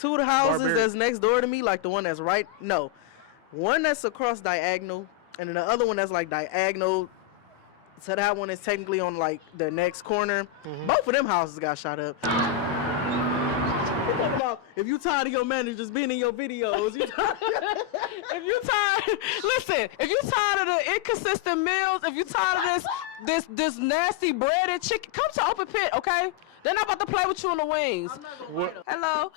Two of the houses that's next door to me, like the one that's one that's across diagonal, and then the other one that's like diagonal. So that one is technically on like the next corner. Mm-hmm. Both of them houses got shot up. About if you tired of your managers being in your videos, if you tired, listen. If you tired of the inconsistent meals, if you tired of this nasty breaded chicken, come to Open Pit, okay? They're not about to play with you on the wings. Hello.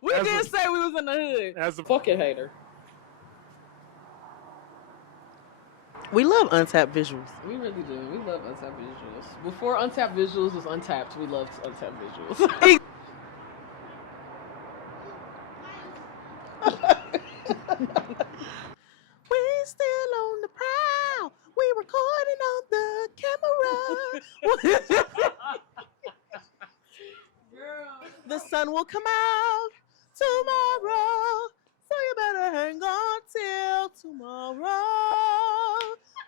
We did say we was in the hood. As a fucking hater. We love untapped visuals. We really do. We love untapped visuals. Before untapped visuals was untapped, we loved untapped visuals. We still on the prowl. We recording on the camera. Girl. The sun will come out tomorrow, so you better hang on till tomorrow.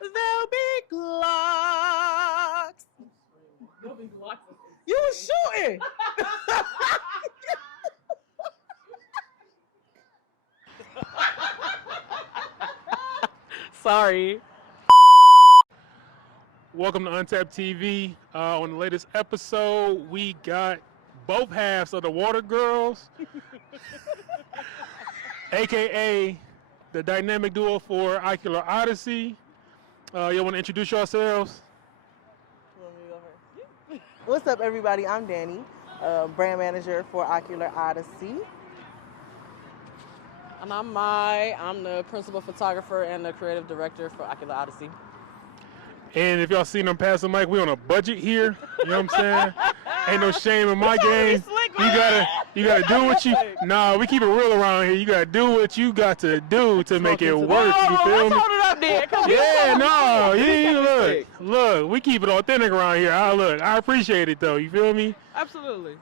There'll be Glocks. There'll be Glocks. You was shooting. Sorry. Welcome to Untapped TV. On the latest episode, we got both halves of the Water Gworls, aka the dynamic duo for Occular Odyssey. You want to introduce yourselves? What's up, everybody? I'm Danny, brand manager for Occular Odyssey. And I'm Mai. I'm the principal photographer and the creative director for Occular Odyssey. And if y'all seen them pass the mic, we on a budget here. You know what I'm saying? Ain't no shame in my game. You gotta do what you. Nah, we keep it real around here. You gotta do what you got to do to make it work. You feel me? Hold it up there. Yeah, no, look, we keep it authentic around here. I appreciate it though. You feel me? Absolutely.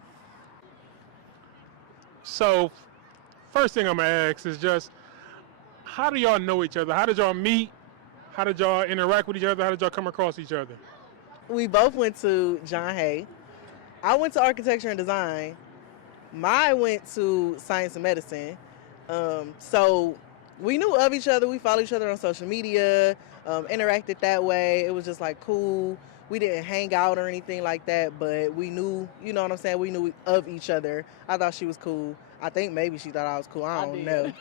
So, first thing I'm gonna ask is just, how do y'all know each other? How did y'all meet? How did y'all interact with each other? How did y'all come across each other? We both went to John Hay. I went to architecture and design. Mai went to science and medicine. So we knew of each other. We followed each other on social media, interacted that way. It was just like cool. We didn't hang out or anything like that, but we knew, you know what I'm saying? We knew of each other. I thought she was cool. I think maybe she thought I was cool. I don't know.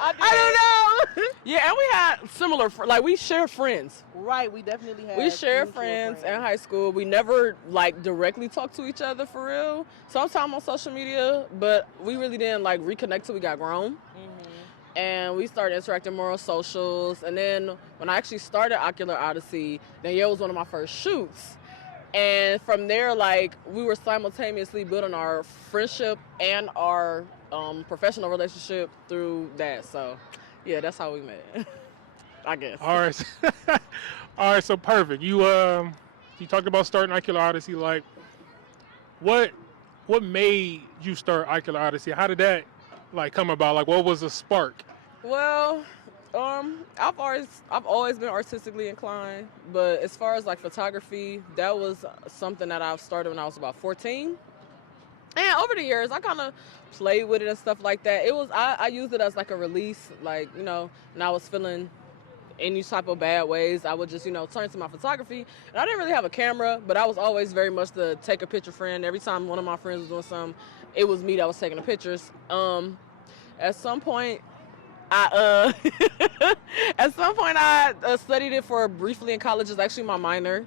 I don't know. Yeah, and we had similar, we share friends. Right, we definitely had. We share friends in high school. We never, directly talked to each other for real. Sometime on social media, but we really didn't, reconnect till we got grown. Mm-hmm. And we started interacting more on socials. And then when I actually started Occular Odyssey, Danielle was one of my first shoots. And from there, we were simultaneously building our friendship and our professional relationship through that. So, yeah, that's how we met, I guess. All right. All right, so perfect. You talked about starting Occular Odyssey. What made you start Occular Odyssey? How did that, come about? What was the spark? Well, I've always been artistically inclined, but as far as photography, that was something that I've started when I was about 14. And over the years, I kind of played with it and stuff like that. I used it as a release, when I was feeling any type of bad ways, I would just, turn to my photography. And I didn't really have a camera, but I was always very much the take a picture friend. Every time one of my friends was doing something, it was me that was taking the pictures. At some point, I studied it for briefly in college. It's actually my minor.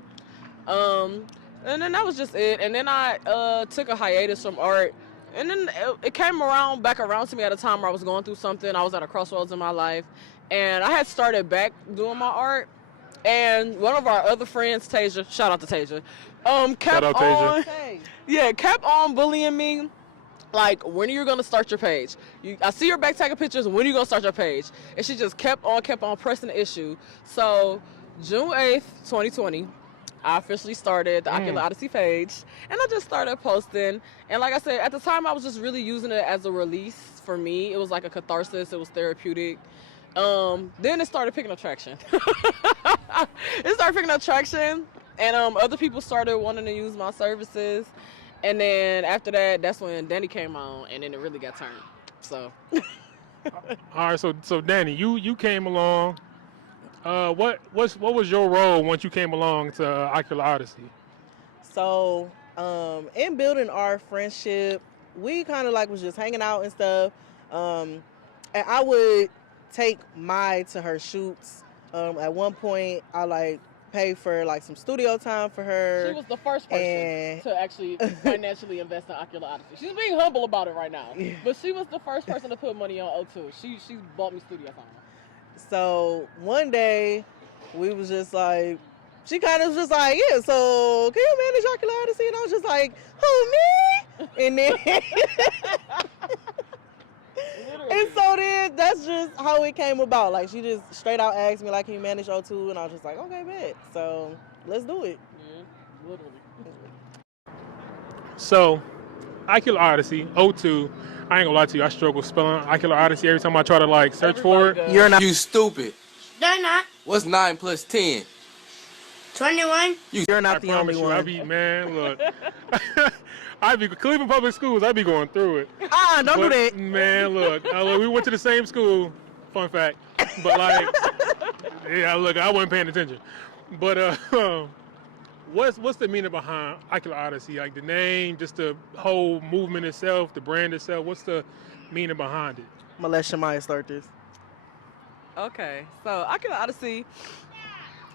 And then that was just it. And then I took a hiatus from art. And then it came back around to me at a time where I was going through something. I was at a crossroads in my life. And I had started back doing my art. And one of our other friends, Tasia, shout out to Tasia, kept on bullying me. When are you going to start your page? I see your back taking pictures. When are you going to start your page? And she just kept on pressing the issue. So June 8th, 2020, I officially started the Occular Odyssey page. And I just started posting. And like I said, at the time, I was just really using it as a release for me. It was like a catharsis. It was therapeutic. Then it started picking up traction. And other people started wanting to use my services. And then after that, that's when Danny came on, and then it really got turned. So. All right, so Danny, you came along. What was your role once you came along to Occular Odyssey? So, in building our friendship, we kind of like was just hanging out and stuff. And I would take Mai to her shoots. At one point, I like paid for like some studio time for her. She was the first person to actually financially invest in Occular Odyssey. She's being humble about it right now, but she was the first person to put money on O2. She bought me studio time. So one day, we was just like, she kind of was just like, yeah, so can you manage Occular Odyssey? And I was just like, who, me? And then, and so then that's just how it came about. Like, she just straight out asked me, like, can you manage O2? And I was just like, okay, bet. So let's do it. Yeah, literally. So, Occular Odyssey, O2. I ain't gonna lie to you, I struggle spelling Occular Odyssey every time I try to like search for it. You're not. You stupid. They're not. What's 9 plus 10? 21. You're not I the promise only you, one. I be, man, look. I be Cleveland Public Schools, I be going through it. Don't do that. Man, look, we went to the same school, fun fact. But like, yeah, look, I wasn't paying attention. But what's the meaning behind Occular Odyssey? Like the name, just the whole movement itself, the brand itself. What's the meaning behind it? I'm gonna let Shamaya start this. Okay, so Occular Odyssey,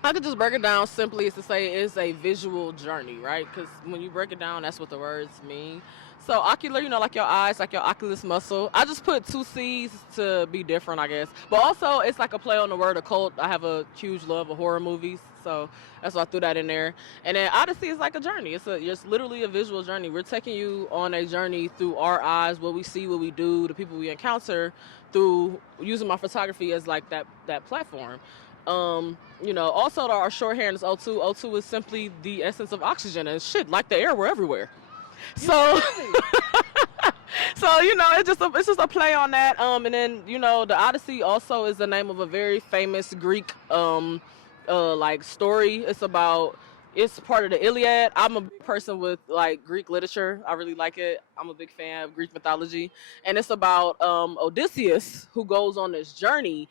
I could just break it down simply is to say it's a visual journey, right? Because when you break it down, that's what the words mean. So ocular, you know, like your eyes, like your oculus muscle. I just put 2 C's to be different, I guess. But also, it's like a play on the word occult. I have a huge love of horror movies, so that's why I threw that in there. And then Odyssey is like a journey. It's literally a visual journey. We're taking you on a journey through our eyes, what we see, what we do, the people we encounter, through using my photography as like that platform. You know, also our shorthand is O2. O2 is simply the essence of oxygen, and shit, like the air, we're everywhere. So, so you know, it's just a play on that. And then you know, the Odyssey also is the name of a very famous Greek like story. It's part of the Iliad. I'm a big person with like Greek literature. I really like it. I'm a big fan of Greek mythology, and it's about Odysseus, who goes on this journey.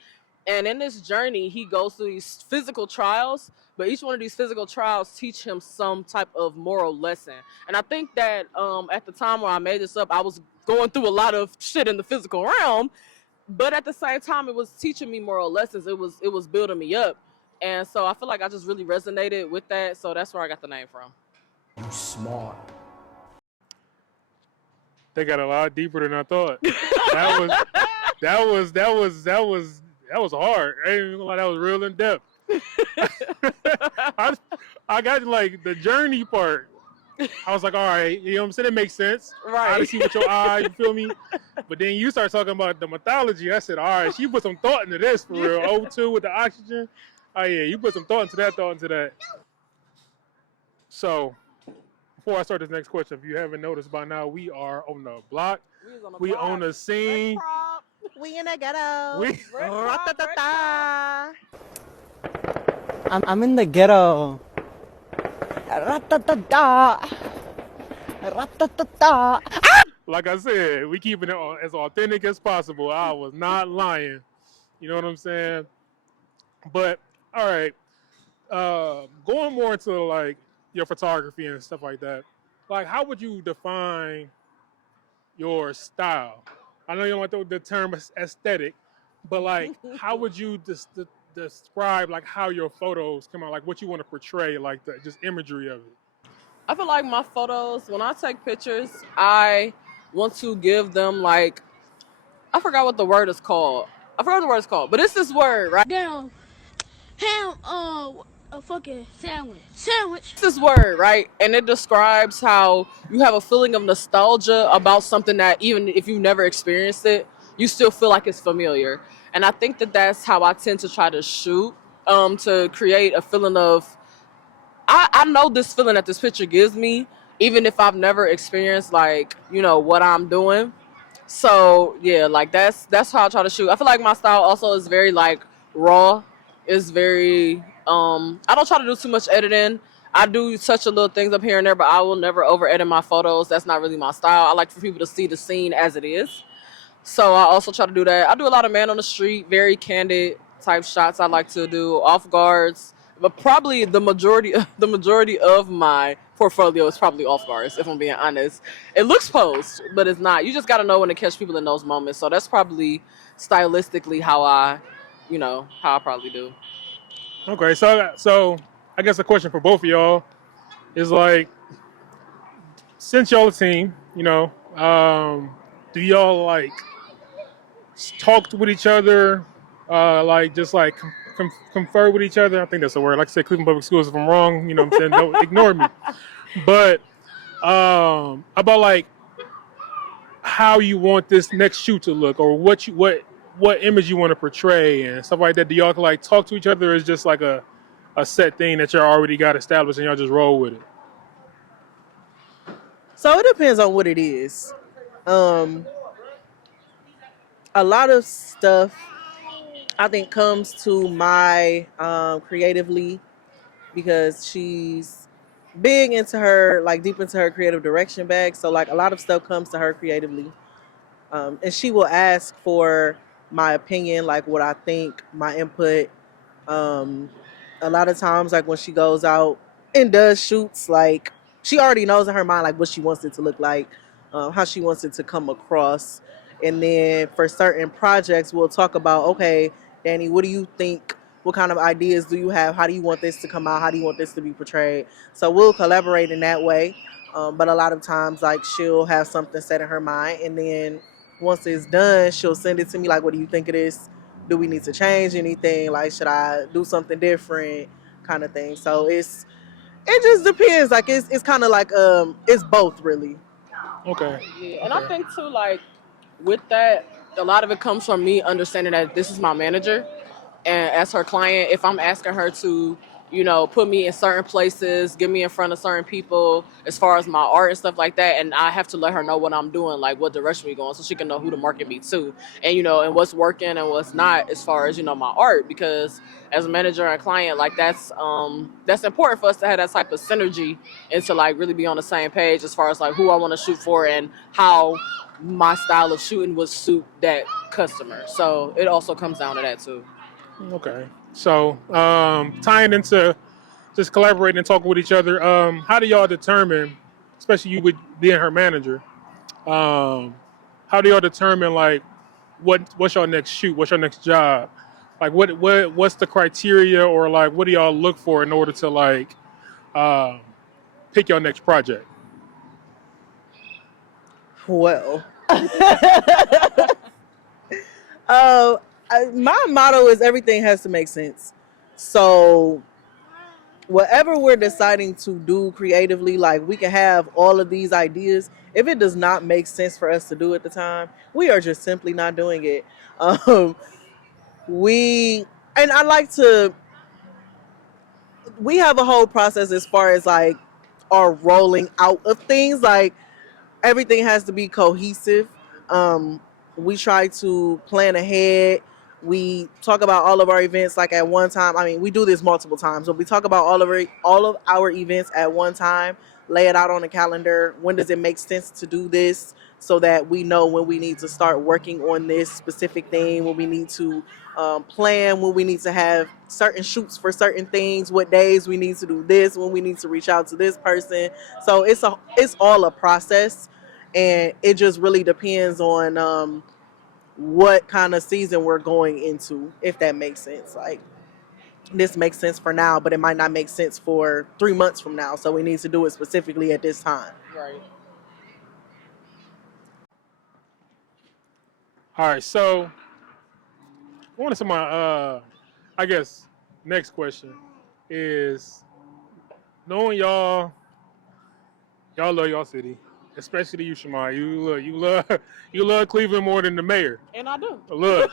And in this journey, he goes through these physical trials, but each one of these physical trials teach him some type of moral lesson. And I think that at the time when I made this up, I was going through a lot of shit in the physical realm, but at the same time, it was teaching me moral lessons. It was building me up. And so I feel like I just really resonated with that. So that's where I got the name from. You smart. They got a lot deeper than I thought. That was hard. I ain't gonna lie, that was real in depth. I got like the journey part. I was like, all right, you know what I'm saying? It makes sense. Right. Odyssey with your eye, you feel me? But then you start talking about the mythology. I said, all right, she put some thought into this for real. O2 with the oxygen. Oh yeah, you put some thought into that. So, before I start this next question, if you haven't noticed by now, we are on the block. We on the scene. We in the ghetto. I'm in the ghetto. Ra-ta-ta-ta. Ra-ta-ta-ta. Like I said, we keeping it as authentic as possible. I was not lying. You know what I'm saying? But all right, going more into like your photography and stuff like that. Like, how would you define your style? I know you don't like the term aesthetic, but like, how would you describe like how your photos come out? Like, what you want to portray, like the just imagery of it. I feel like my photos, when I take pictures, I want to give them like, I forgot what the word is called. But it's this word, right? Damn. Ham, a fucking sandwich. It's this word, right? And it describes how you have a feeling of nostalgia about something that even if you've never experienced it, you still feel like it's familiar. And I think that that's how I tend to try to shoot, to create a feeling of, I know this feeling that this picture gives me, even if I've never experienced like, you know, what I'm doing. So yeah, like that's how I try to shoot. I feel like my style also is very like raw. It's very I don't try to do too much editing. I do touch a little things up here and there, but I will never over edit my photos. That's not really my style. I like for people to see the scene as it is. So I also try to do that. I do a lot of man on the street, very candid type shots. I like to do off guards, but probably the majority of my portfolio is probably off guards. If I'm being honest, it looks posed, but it's not. You just got to know when to catch people in those moments. So that's probably stylistically how I probably do. Okay, so I guess a question for both of y'all is like, since y'all a team, do y'all like talk with each other, like just like confer with each other? I think that's the word. Like I said, Cleveland Public Schools. If I'm wrong, you know what I'm saying, don't ignore me. But about like how you want this next shoot to look, or what image you want to portray and stuff like that. Do y'all like talk to each other, or is just like a set thing that y'all already got established and y'all just roll with it? So it depends on what it is. Um, a lot of stuff I think comes to my creatively because she's big into her, like deep into her creative direction bag. So like a lot of stuff comes to her creatively. And she will ask for my opinion, like what I think, my input. Um, a lot of times, like when she goes out and does shoots, like she already knows in her mind like what she wants it to look like, how she wants it to come across. And then for certain projects, we'll talk about, okay, Danny, what do you think? What kind of ideas do you have? How do you want this to come out? How do you want this to be portrayed? So we'll collaborate in that way. But a lot of times, like she'll have something set in her mind, and then once it's done, she'll send it to me like, what do you think of this? Do we need to change anything? Like, should I do something different? Kind of thing. So it just depends. Like it's kind of like it's both really. Okay. Yeah, and I think too, like with that, a lot of it comes from me understanding that this is my manager, and as her client, if I'm asking her to, put me in certain places, get me in front of certain people, as far as my art and stuff like that, and I have to let her know what I'm doing, like what direction we going, so she can know who to market me to, and and what's working and what's not, as far as my art, because as a manager and client, like that's important for us to have that type of synergy and to like really be on the same page as far as like who I want to shoot for and how my style of shooting would suit that customer. So it also comes down to that too. Okay. So tying into just collaborating and talking with each other, how do y'all determine, especially you with being her manager, how do y'all determine like what's your next shoot, what's your next job? Like what's the criteria, or like what do y'all look for in order to like pick your next project? Well, my motto is everything has to make sense. So whatever we're deciding to do creatively, like we can have all of these ideas. If it does not make sense for us to do at the time, we are just simply not doing it. Um, we and I like to. We have a whole process as far as like our rolling out of things. Like everything has to be cohesive. Um, we try to plan ahead. We talk about all of our events like at one time. I mean, we do this multiple times, but we talk about all of our events at one time. Lay it out on the calendar. When does it make sense to do this, so that we know when we need to start working on this specific thing, when we need to plan, when we need to have certain shoots for certain things, what days we need to do this, when we need to reach out to this person. So it's all a process, and it just really depends on what kind of season we're going into, if that makes sense. Like this makes sense for now, but it might not make sense for 3 months from now, so we need to do it specifically at this time. Right. All right, so one of my I guess next question is, knowing y'all love y'all city, especially you, Shamai. You love Cleveland more than the mayor. And I do. Look,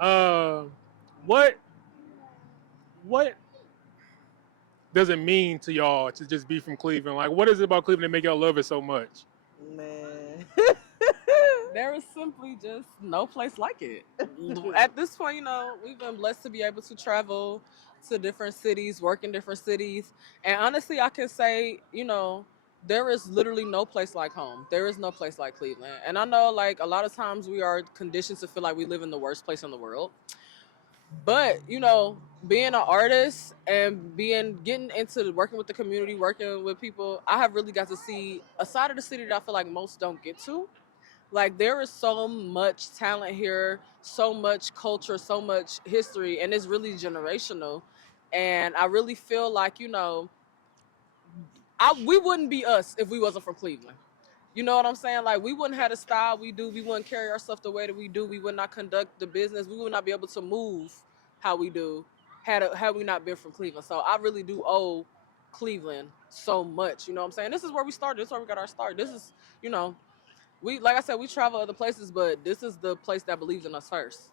uh, what does it mean to y'all to just be from Cleveland? Like, what is it about Cleveland that make y'all love it so much? Man. There is simply just no place like it. At this point, we've been blessed to be able to travel to different cities, work in different cities. And honestly, I can say, there is literally no place like home. There is no place like Cleveland. And I know, like, a lot of times we are conditioned to feel like we live in the worst place in the world. But, being an artist and getting into working with the community, working with people, I have really got to see a side of the city that I feel like most don't get to. Like, there is so much talent here, so much culture, so much history, and it's really generational. And I really feel like, we wouldn't be us if we wasn't from Cleveland. You know what I'm saying? Like, we wouldn't have the style we do. We wouldn't carry ourselves the way that we do. We would not conduct the business. We would not be able to move how we do had we not been from Cleveland. So I really do owe Cleveland so much. You know what I'm saying? This is where we started. This is where we got our start. This is, we, like I said, we travel other places, but this is the place that believes in us first.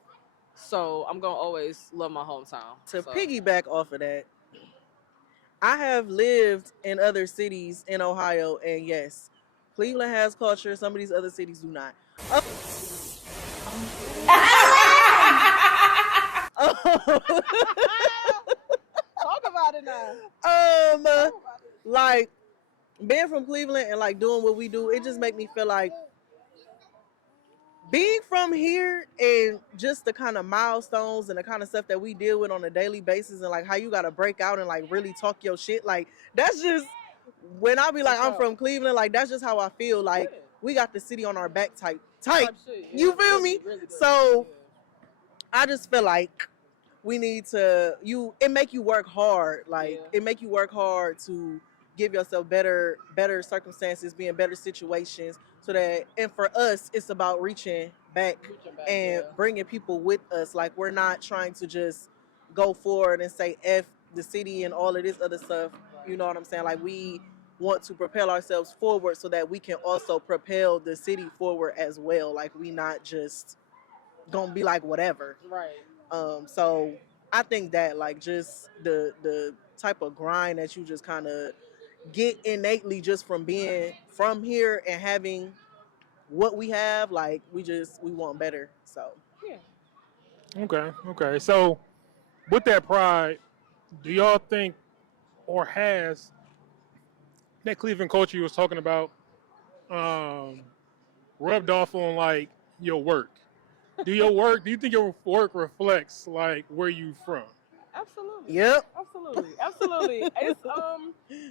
So I'm going to always love my hometown. To So. piggyback off of that, I have lived in other cities in Ohio, and yes, Cleveland has culture. Some of these other cities do not. Talk about it now. Like, being from Cleveland and like doing what we do, it just make me feel like being from here and just the kind of milestones and the kind of stuff that we deal with on a daily basis and like how you got to break out and like really talk your shit. Like, that's just, when I be like, I'm from Cleveland, like, that's just how I feel. Like, we got the city on our back type. You feel me? So I just feel like we need to, it make you work hard. Like, it make you work hard to give yourself better circumstances, be in better situations, so that, and for us, it's about reaching back and bringing people with us. Like, we're not trying to just go forward and say F the city and all of this other stuff. You know what I'm saying? Like, we want to propel ourselves forward so that we can also propel the city forward as well. Like, we not just gonna be like whatever. Right. So I think that, like, just the type of grind that you just kind of get innately just from being from here and having what we have, like, we want better. So Yeah. Okay. So with that pride, do y'all think, or has that Cleveland culture you was talking about rubbed off on like your work? Do you think your work reflects like where you from? Absolutely. Yep. Absolutely. It's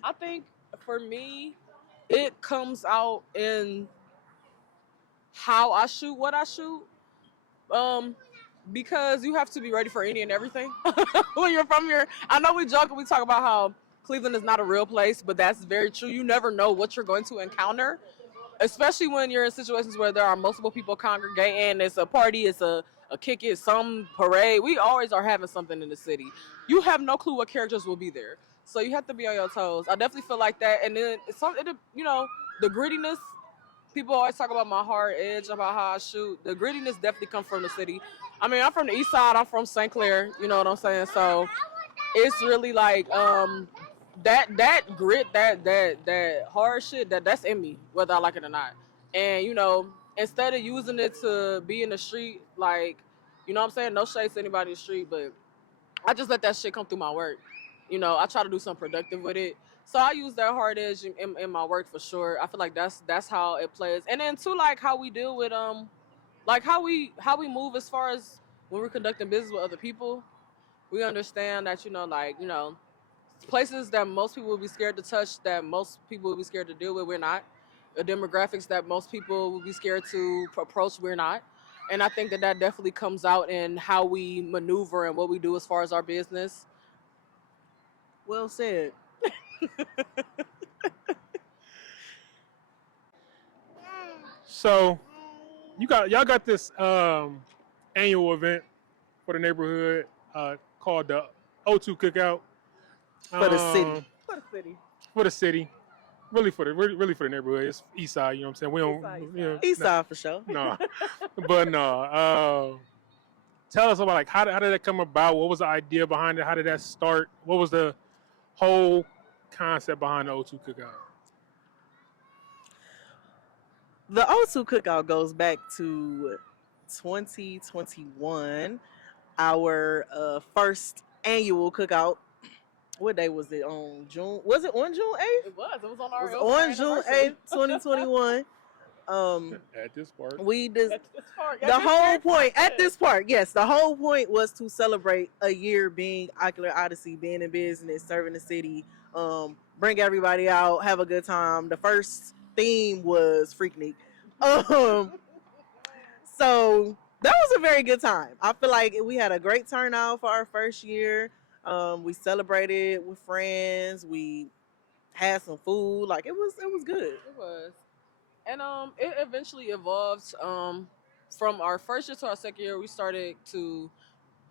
I think for me, it comes out in how I shoot, what I shoot. Because you have to be ready for any and everything when you're from here. I know we joke and we talk about how Cleveland is not a real place, but that's very true. You never know what you're going to encounter, especially when you're in situations where there are multiple people congregating. It's a party, it's a kick it, some parade. We always are having something in the city. You have no clue what characters will be there. So you have to be on your toes. I definitely feel like that. And then the grittiness. People always talk about my hard edge, about how I shoot. The grittiness definitely comes from the city. I mean, I'm from the east side. I'm from St. Clair. You know what I'm saying? So it's really like that grit, that hard shit, that's in me, whether I like it or not. And instead of using it to be in the street, like, you know what I'm saying? No shade to anybody in the street, but I just let that shit come through my work. I try to do something productive with it. So I use that hard edge in my work for sure. I feel like that's how it plays. And then too, like, how we deal with like how we move as far as when we're conducting business with other people. We understand that, places that most people would be scared to touch, that most people would be scared to deal with, we're not. The demographics that most people would be scared to approach, we're not. And I think that definitely comes out in how we maneuver and what we do as far as our business. well said. So y'all got this annual event for the neighborhood called the O2 Cookout. For the city. For the city. Really for the neighborhood. It's east side, you know what I'm saying? We don't East side for sure. No. But no. Tell us about, like, how did that come about? What was the idea behind it? How did that start? What was the whole concept behind the O2 Cookout? The O2 cookout goes back to 2021, our first annual cookout. What day was it on June? Was it on June 8th? It was. It was on It our. was It was our on June anniversary. 8th, 2021. At this part. We just At this park. the whole point at this park, yes, the whole point was to celebrate a year being Ocular Odyssey, being in business, serving the city, bring everybody out, have a good time. The first theme was Freaknik. So that was a very good time. I feel like we had a great turnout for our first year. We celebrated with friends. We had some food. Like it was good. It was. And it eventually evolved from our first year to our second year. We started to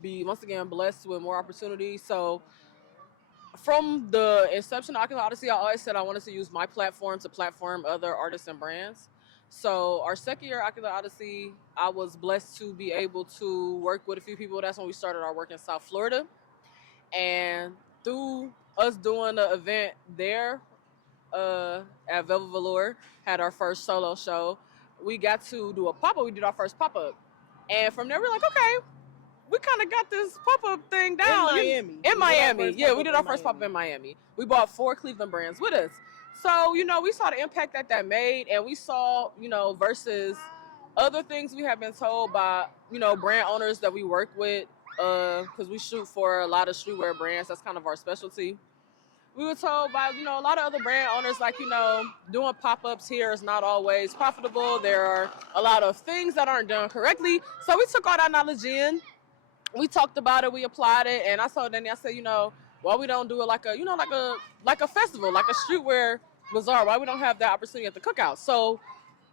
be once again blessed with more opportunities. So from the inception of Occular Odyssey, I always said I wanted to use my platform to platform other artists and brands. So our second year Occular Odyssey, I was blessed to be able to work with a few people. That's when we started our work in South Florida. And through us doing the event there, at Velvet Velour, had our first solo show. We got to do a pop-up. We did our first pop-up. And from there, we're like, okay, we kind of got this pop-up thing down. In Miami. Yeah, we did our first pop-up in Miami. We bought 4 Cleveland brands with us. So, we saw the impact that made, and we saw, versus other things we have been told by, brand owners that we work with, because we shoot for a lot of streetwear brands. That's kind of our specialty. We were told by, a lot of other brand owners, like, doing pop-ups here is not always profitable. There are a lot of things that aren't done correctly. So we took all that knowledge in. We talked about it. We applied it. And I told Danny, I said, why we don't do it like a festival, like a streetwear bazaar? Why we don't have that opportunity at the cookout? So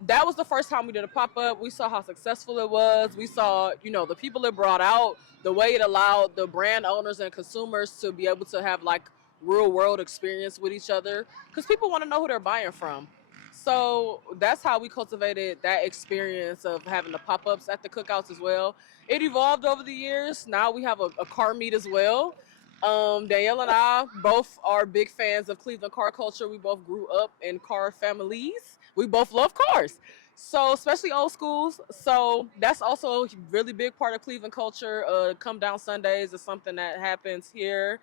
that was the first time we did a pop-up. We saw how successful it was. We saw, the people it brought out, the way it allowed the brand owners and consumers to be able to have, like, real world experience with each other, because people want to know who they're buying from. So that's how we cultivated that experience of having the pop-ups at the cookouts as well. It evolved over the years. Now we have a car meet as well. Danielle and I both are big fans of Cleveland car culture. We both grew up in car families. We both love cars. So especially old schools. So that's also a really big part of Cleveland culture. Come Down Sundays is something that happens here.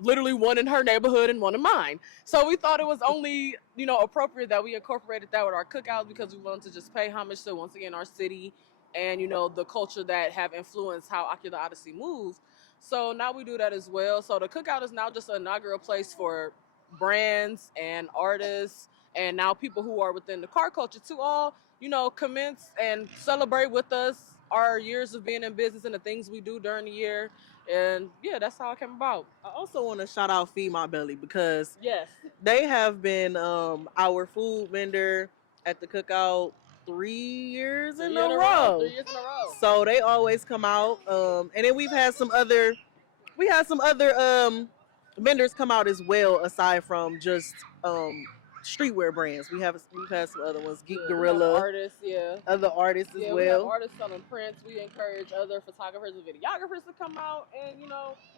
Literally one in her neighborhood and one in mine. So we thought it was only, appropriate that we incorporated that with our cookouts, because we wanted to just pay homage to, once again, our city and, the culture that have influenced how Ocular Odyssey moves. So now we do that as well. So the cookout is now just an inaugural place for brands and artists, and now people who are within the car culture to all, commence and celebrate with us our years of being in business and the things we do during the year. And yeah, that's how it came about. I also want to shout out Feed My Belly, because Yes. they have been our food vendor at the cookout 3 years in a row. 3 years in a row. So they always come out. And then we had some other vendors come out as well, aside from just streetwear brands. We've had some other ones, Geek Gorilla, artists, other artists as we have well. artists selling prints. We encourage other photographers and videographers to come out and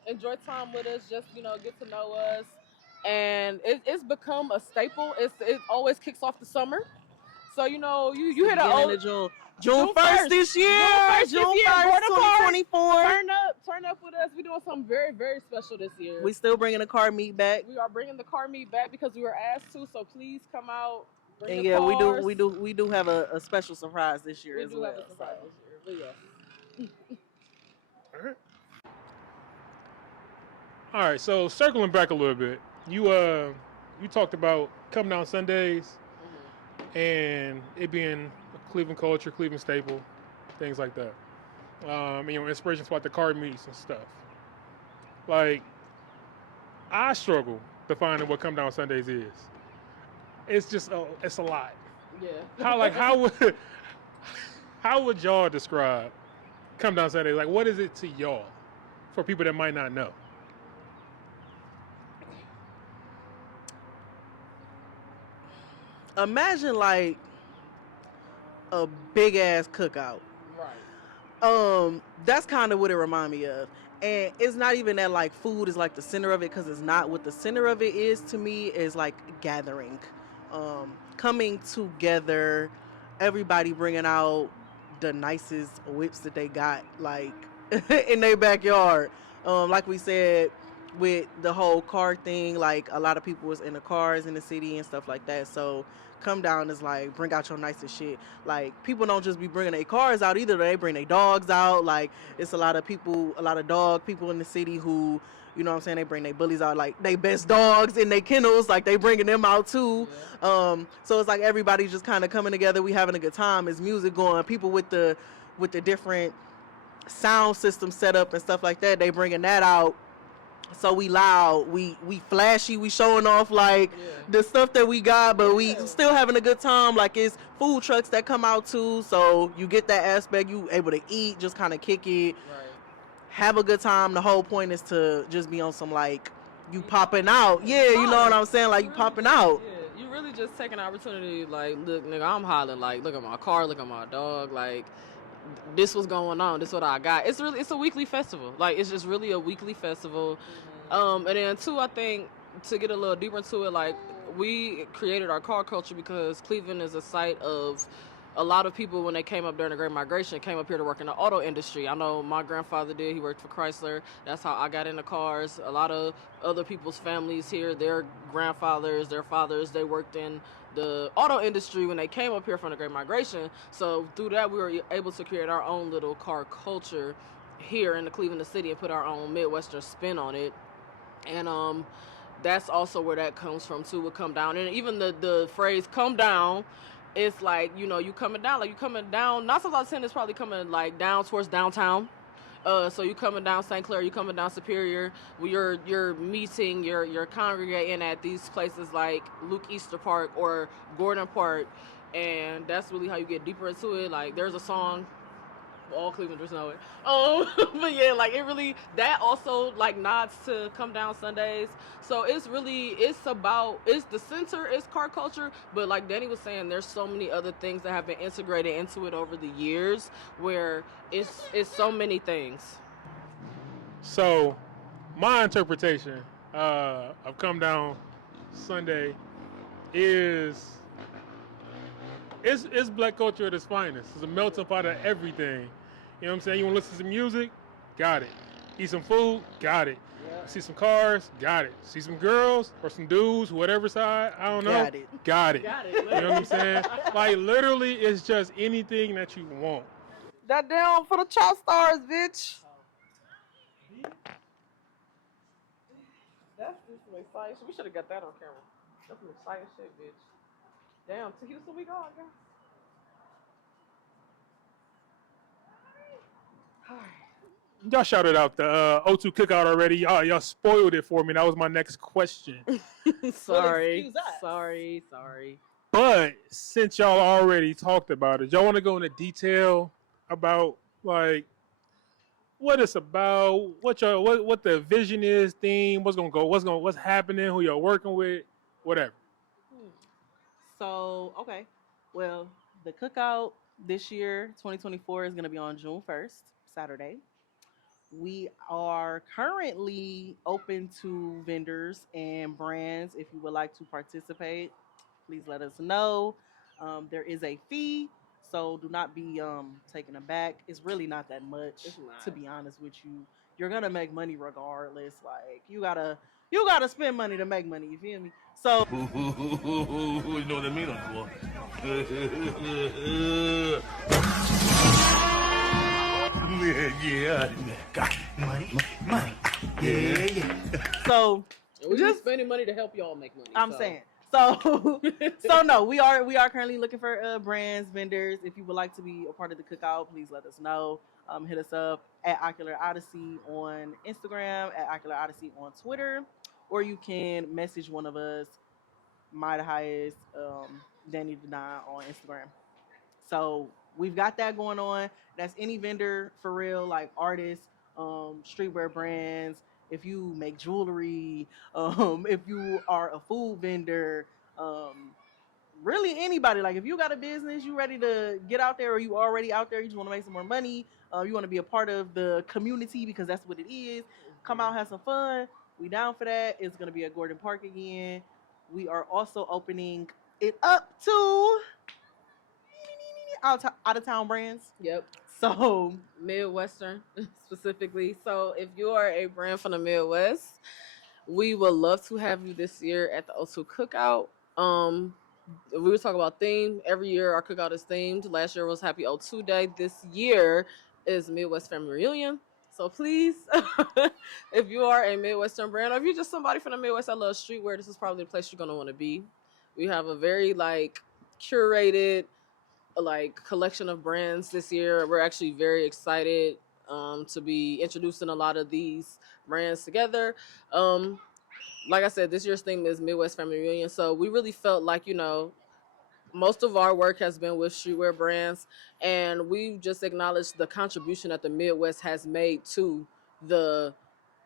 enjoy time with us. Just get to know us, and it's become a staple. It always kicks off the summer, so you hit June 1st this year. June 1st, 2024. Turn up with us. We're doing something very, very special this year. We still bringing the car meet back. We are bringing the car meet back because we were asked to. So please come out. Bring And the yeah, cars. we do have a special surprise this year We as do well. have a surprise this year. But yes. All right, so circling back a little bit, you talked about Come Down Sundays and it being a Cleveland culture, Cleveland staple, things like that. Inspirations like the car meets and stuff. Like, I struggle defining what Come Down Sundays is. It's just it's a lot. Yeah. How would y'all describe Come Down Sundays? Like, what is it to y'all, for people that might not know? Imagine like a big ass cookout. Right. That's kind of what it remind me of. And it's not even that like food is like the center of it, because it's not. What the center of it is to me is like gathering. coming together, everybody bringing out the nicest whips that they got, like in their backyard. Like we said, with the whole car thing, like a lot of people was in the cars in the city and stuff like that. So come down is like bring out your nicest shit. Like people don't just be bringing their cars out either. They bring their dogs out. Like it's a lot of people, a lot of dog people in the city who, you know what I'm saying, they bring their bullies out, like they best dogs in their kennels, like they bringing them out too. So it's like everybody just kind of coming together. We having a good time. There's music going. People with the different sound system set up and stuff like that, they bringing that out. So we loud, we flashy, we showing off like the stuff that we got, but we still having a good time. Like it's food trucks that come out too, so you get that aspect. You able to eat, just kind of kick it, have a good time. The whole point is to just be on some like you popping out. Yeah, you know what I'm saying? Like you popping out. Yeah, you really just take an opportunity. Like, look, nigga, I'm hollering. Like, look at my car, look at my dog. Like, this was going on. This is what I got. It's a weekly festival. Like, it's just really a weekly festival. And then two, I think to get a little deeper into it, like we created our car culture because Cleveland is a site of a lot of people when they came up during the Great Migration came up here to work in the auto industry. I know my grandfather did. He worked for Chrysler. That's how I got into cars. A lot of other people's families here, their grandfathers, their fathers, they worked in the auto industry when they came up here from the Great Migration. So through that, we were able to create our own little car culture here in the Cleveland city and put our own Midwestern spin on it. And that's also where that comes from too, would come down. And even the phrase come down, it's like, you know, you coming down, like you coming down, 9 times out of 10 it's probably coming like down towards downtown. So you coming down St. Clair, you coming down Superior, you're meeting, you're congregating at these places like Luke Easter Park or Gordon Park, and that's really how you get deeper into it. Like there's a song, all Clevelanders know it. But yeah, like it really, that also like nods to Come Down Sundays. So it's the center is car culture, but like Danny was saying, there's so many other things that have been integrated into it over the years where it's so many things. So my interpretation of Come Down Sunday is it's black culture at its finest. It's a melting pot of everything. You know what I'm saying? You want to listen to some music? Got it. Eat some food? Got it. Yeah. See some cars? Got it. See some girls or some dudes, whatever side? I don't know. Got it. Got it. You know what I'm saying? Like, literally, it's just anything that you want. That down for the child stars, bitch. That's just some exciting shit. We should have got that on camera. That's some exciting shit, bitch. Damn, to Houston we go, I guess. Y'all shouted out the O2 cookout already. Y'all spoiled it for me. That was my next question. Sorry. But since y'all already talked about it, y'all want to go into detail about like what it's about, what the vision is, theme, what's happening, who y'all working with, whatever. So, okay. Well, the cookout this year, 2024, is going to be on June 1st, Saturday. We are currently open to vendors and brands. If you would like to participate, please let us know. There is a fee, so do not be taken aback. It's really not that much, to be honest with you. You're gonna make money regardless. Like you gotta spend money to make money. You feel me? So You know what I mean, boy? Yeah. Got money. Yeah. So we're just spending money to help y'all make money. I'm saying. So no, we are currently looking for brands, vendors. If you would like to be a part of the cookout, please let us know. Hit us up at Occular Odyssey on Instagram, at Occular Odyssey on Twitter, or you can message one of us, My the Highest, Danny Deny on Instagram. So we've got that going on. That's any vendor for real, like artists, streetwear brands. If you make jewelry, if you are a food vendor, really anybody. Like if you got a business, you ready to get out there, or you already out there, you just want to make some more money, you want to be a part of the community because that's what it is. Come out, have some fun. We down for that. It's gonna be at Gordon Park again. We are also opening it up to out of town brands. Yep. So Midwestern specifically. So if you are a brand from the Midwest, we would love to have you this year at the O2 Cookout. We were talking about theme. Every year our cookout is themed. Last year was Happy O2 Day. This year is Midwest Family Reunion. So please, if you are a Midwestern brand, or if you're just somebody from the Midwest that loves streetwear, this is probably the place you're gonna want to be. We have a very curated collection of brands this year. We're actually very excited to be introducing a lot of these brands together. Like I said, this year's theme is Midwest Family Reunion. So we really felt like, most of our work has been with streetwear brands, and we've just acknowledged the contribution that the Midwest has made the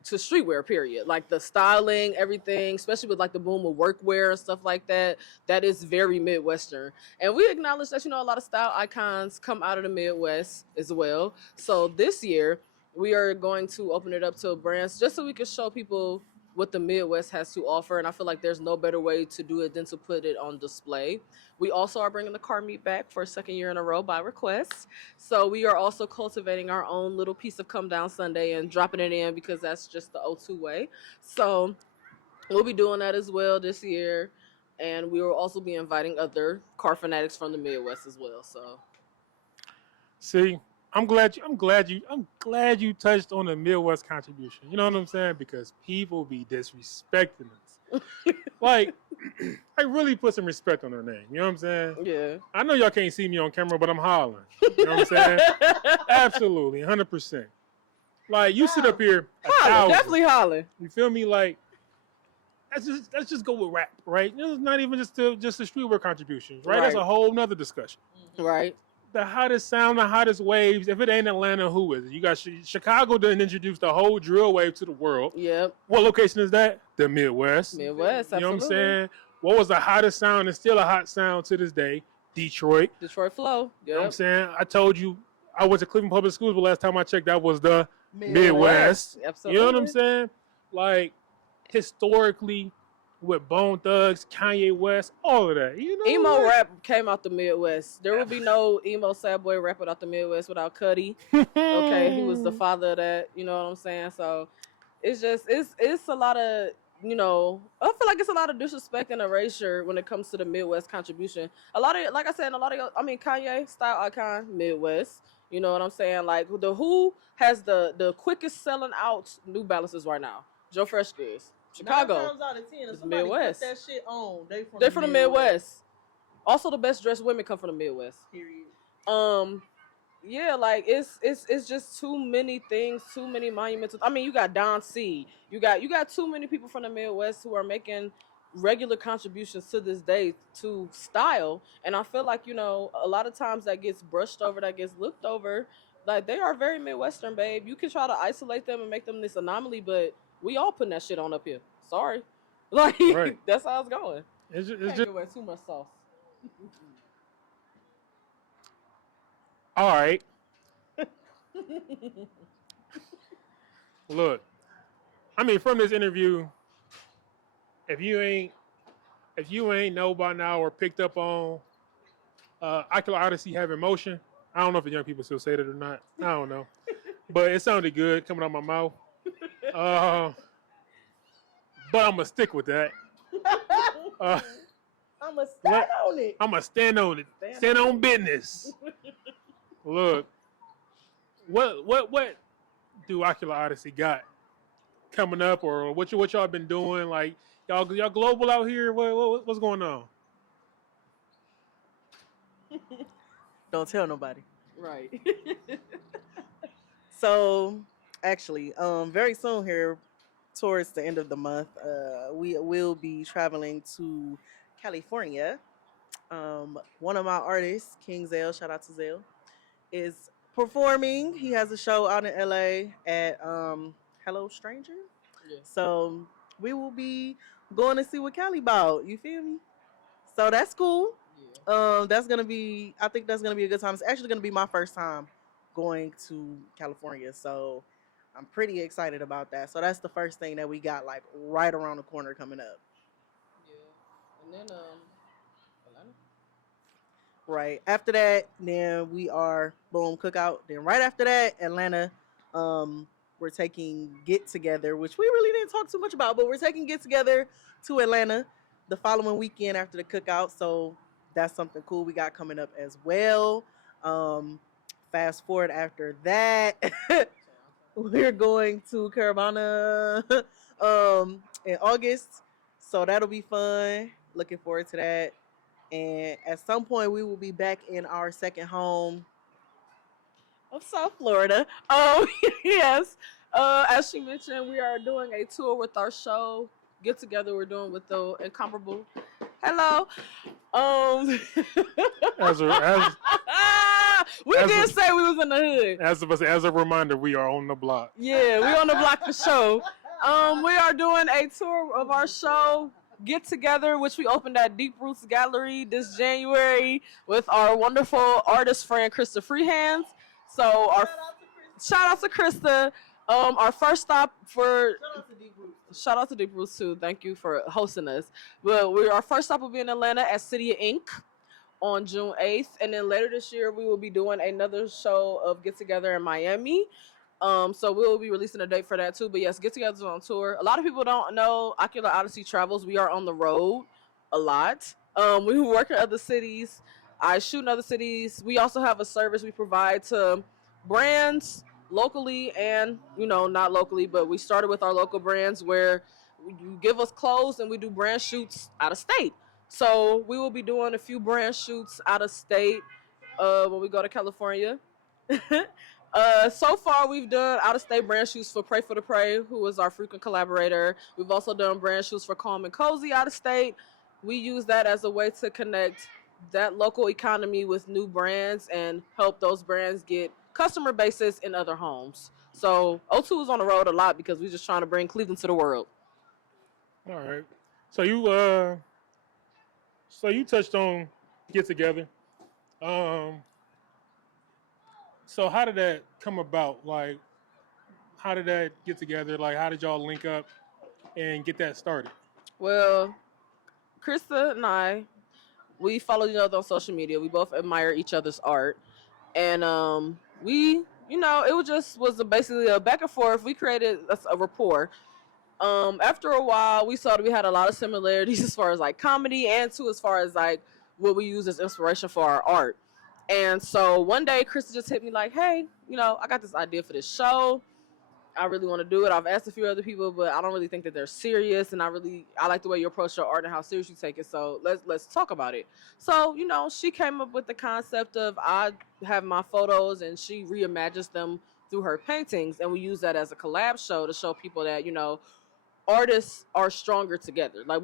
to streetwear, period. Like the styling, everything, especially with the boom of workwear and stuff like that, that is very Midwestern. And we acknowledge that, a lot of style icons come out of the Midwest as well. So this year, we are going to open it up to brands just so we can show people what the Midwest has to offer. And I feel like there's no better way to do it than to put it on display. We also are bringing the car meet back for a second year in a row by request. So we are also cultivating our own little piece of Come Down Sunday and dropping it in because that's just the O2 way. So we'll be doing that as well this year. And we will also be inviting other car fanatics from the Midwest as well. So See, I'm glad you touched on the Midwest contribution. You know what I'm saying? Because people be disrespecting us. I really put some respect on her name. You know what I'm saying? yeah. I know y'all can't see me on camera, but I'm hollering. You know what I'm saying? Absolutely, 100%. You sit up here, Definitely hollering. You feel me? Let's just go with rap, right? It's not even just the streetwear contributions, right? That's a whole nother discussion. Right. The hottest sound, the hottest waves. If it ain't Atlanta, who is it? You got Chicago didn't introduce the whole drill wave to the world. Yep. What location is that? The Midwest. Midwest, absolutely. You know what I'm saying? What was the hottest sound and still a hot sound to this day? Detroit. Detroit Flow. Yep. You know what I'm saying? I told you I went to Cleveland Public Schools, but last time I checked, that was the Midwest. Absolutely. You know what I'm saying? Historically, with Bone Thugs, Kanye West, all of that. Emo rap came out the Midwest. There would be no emo sad boy rap without the Midwest, without Cudi. Okay, he was the father of that. You know what I'm saying? So it's a lot of, I feel like it's a lot of disrespect and erasure when it comes to the Midwest contribution. A lot of, like I said, Kanye, style icon, Midwest. You know what I'm saying? Who has the quickest selling out New Balances right now? Joe Fresh Goods. Chicago. 9 times out of 10, if somebody Midwest. put that shit on, They from the Midwest. Also, the best dressed women come from the Midwest. Period. Yeah, it's just too many things, too many monumental. I mean, you got Don C. You got too many people from the Midwest who are making regular contributions to this day to style, and I feel like a lot of times that gets brushed over, that gets looked over. They are very Midwestern, babe. You can try to isolate them and make them this anomaly, but we all putting that shit on up here. Sorry. Right. That's how it's going. It's Can't just give away too much sauce. all right. Look, from this interview, if you ain't know by now or picked up on Occular Odyssey having motion, I don't know if the young people still say that or not. I don't know, but it sounded good coming out my mouth. But I'm gonna stick with that. I'm gonna stand on it. I'm gonna stand on it. Stand on business. Look, what do Occular Odyssey got coming up, or what y'all been doing? Y'all global out here? What's going on? Don't tell nobody. Right. So, actually, very soon here, towards the end of the month, we will be traveling to California. One of my artists, King Zell, shout out to Zell, is performing. He has a show out in LA at Hello Stranger. Yeah. So we will be going to see what Cali bought. You feel me? So that's cool. Yeah. I think that's gonna be a good time. It's actually gonna be my first time going to California, so I'm pretty excited about that. So that's the first thing that we got right around the corner coming up. Yeah. And then Right. After that, then we are boom cookout. Then right after that, Atlanta. We're taking Get Together, which we really didn't talk too much about, but we're taking Get Together to Atlanta the following weekend after the cookout. So that's something cool we got coming up as well. Fast forward after that, we're going to Caravana in August. So that'll be fun. Looking forward to that. And at some point, we will be back in our second home of South Florida. Yes. As she mentioned, we are doing a tour with our show Get Together. We're doing with the incomparable. Hello. Um, we did say we was in the hood. As a reminder, we are on the block. Yeah, we on the block for show. We are doing a tour of our show Get Together, which we opened at Deep Roots Gallery this January with our wonderful artist friend Krista Freehands. So our shout out to Krista. Our first stop for shout out to Deep Roots too. Thank you for hosting us. But our first stop will be in Atlanta at City of Ink on June 8th, and then later this year we will be doing another show of Get Together in Miami. So we will be releasing a date for that too. But yes, Get Together's on tour. A lot of people don't know Occular Odyssey travels. We are on the road a lot. We work in other cities. I shoot in other cities. We also have a service we provide to brands locally and, not locally, but we started with our local brands where you give us clothes and we do brand shoots out of state. So we will be doing a few brand shoots out of state when we go to California. So far, we've done out-of-state brand shoots for Pray for the Prey, who is our frequent collaborator. We've also done brand shoots for Calm and Cozy out-of-state. We use that as a way to connect that local economy with new brands and help those brands get customer bases in other homes. So O2 is on the road a lot because we're just trying to bring Cleveland to the world. All right. So you touched on Get Together. So how did that come about? Like, how did that get together? Like, how did y'all link up and get that started? Well, Krista and I, we follow each other on social media. We both admire each other's art. And we, it was basically a back and forth. We created a rapport. After a while, we saw that we had a lot of similarities as far as like comedy and too as far as like what we use as inspiration for our art. And so one day, Krista just hit me like, hey, I got this idea for this show. I really want to do it. I've asked a few other people, but I don't really think that they're serious. And I like the way you approach your art and how serious you take it. So let's talk about it. So, she came up with the concept of I have my photos and she reimagines them through her paintings. And we use that as a collab show to show people that, artists are stronger together. Like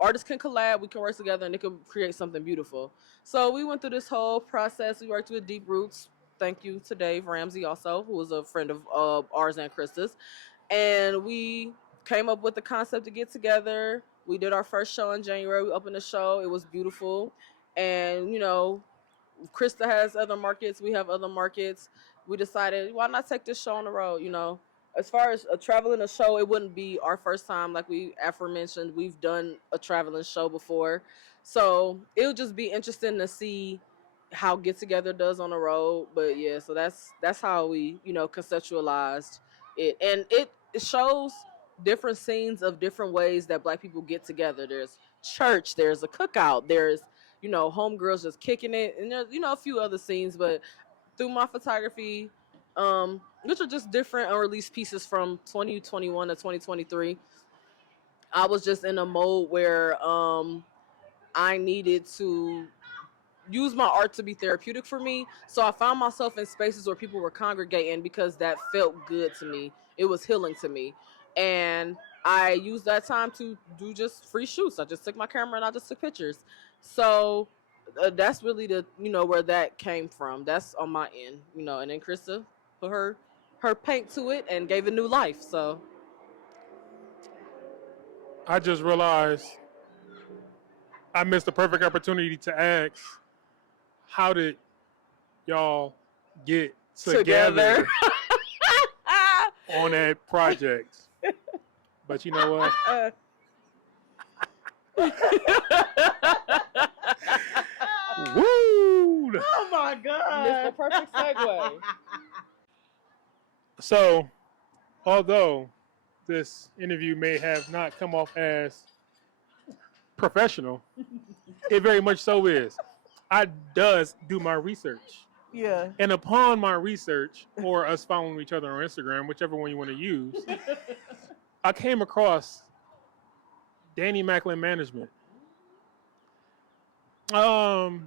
artists can collab, we can work together, and they can create something beautiful. So we went through this whole process. We worked with Deep Roots. Thank you to Dave Ramsey also, who was a friend of ours and Krista's. And we came up with the concept to get together. We did our first show in January. We opened the show. It was beautiful. And, Krista has other markets. We have other markets. We decided, why not take this show on the road, As far as traveling a show, it wouldn't be our first time. Like we aforementioned, we've done a traveling show before. So it'll just be interesting to see how Get Together does on the road. But yeah, so that's how we, conceptualized it. And it shows different scenes of different ways that Black people get together. There's church, there's a cookout, there's, homegirls just kicking it, and there's, a few other scenes. But through my photography, which are just different unreleased pieces from 2021 to 2023. I was just in a mode where I needed to use my art to be therapeutic for me. So I found myself in spaces where people were congregating because that felt good to me. It was healing to me. And I used that time to do just free shoots. I just took my camera and I just took pictures. So that's really where that came from. That's on my end, and then Krista put her paint to it and gave it new life. So I just realized I missed the perfect opportunity to ask, how did y'all get together on that project? But you know what? Woo! my God. Missed the perfect segue. So, although this interview may have not come off as professional, it very much so is. I does do my research. Yeah. And upon my research, or us following each other on Instagram, whichever one you want to use, I came across Danny Macklin Management. Do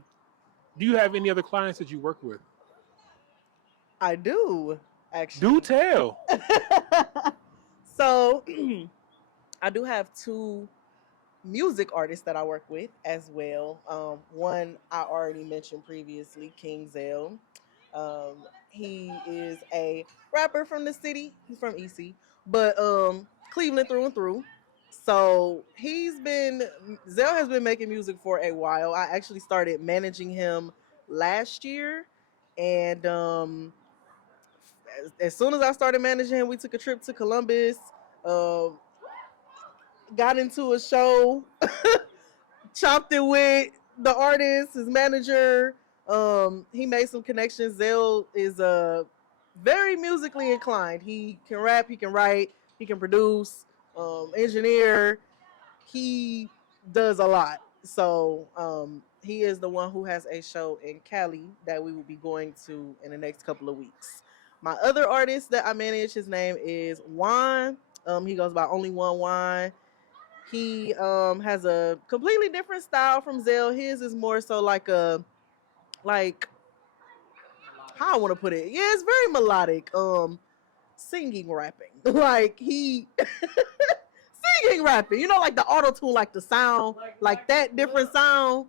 you have any other clients that you work with? I do, actually. Do tell. So, I do have 2 music artists that I work with as well. One I already mentioned previously, King Zell. He is a rapper from the city. He's from EC, but Cleveland through and through. So Zell has been making music for a while. I actually started managing him last year, and as soon as I started managing him, we took a trip to Columbus. Got into a show, chopped it with the artist, his manager. He made some connections. Zell is very musically inclined. He can rap, he can write, he can produce, engineer. He does a lot. So he is the one who has a show in Cali that we will be going to in the next couple of weeks. My other artist that I manage, his name is Juan. He goes by Only One Juan. He has a completely different style from Zell. His is more so like how I want to put it. Yeah, it's very melodic. Singing rapping. Like he singing rapping. You know, like the auto tune, like the sound, like that different sound.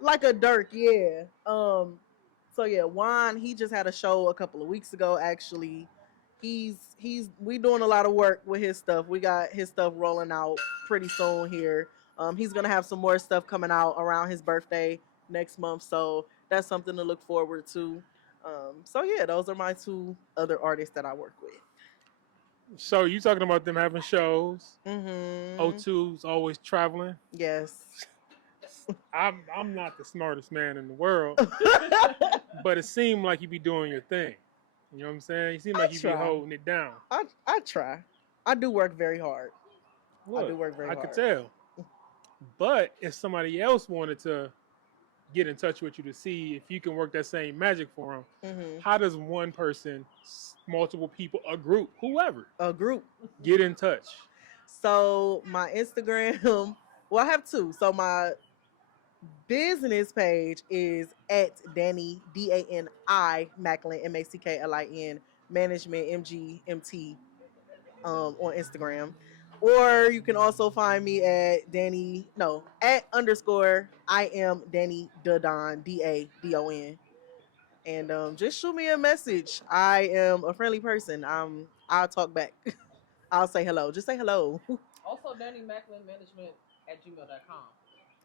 Like a Dirk, yeah. So yeah, Juan, he just had a show a couple of weeks ago, actually. We doing a lot of work with his stuff. We got his stuff rolling out pretty soon here. He's gonna have some more stuff coming out around his birthday next month, so that's something to look forward to. So yeah, those are my 2 other artists that I work with. So you talking about them having shows? Mm-hmm. O2's always traveling. Yes. I'm not the smartest man in the world, but it seemed like you be doing your thing. You know what I'm saying? You seem like you be holding it down. I try. I do work very hard. Look, I do work very hard. I could tell. But if somebody else wanted to get in touch with you to see if you can work that same magic for them, how does one person, multiple people, a group, whoever, get in touch? So my Instagram, well, I have 2. So my business page is at Danny DANI Macklin MACKLIN Management MGMT on Instagram, or you can also find me at @ I am Danny Dadon DADON, and just shoot me a message. I am a friendly person. I'll talk back. I'll say hello. Just say hello. Also, Danny Macklin Management at gmail.com.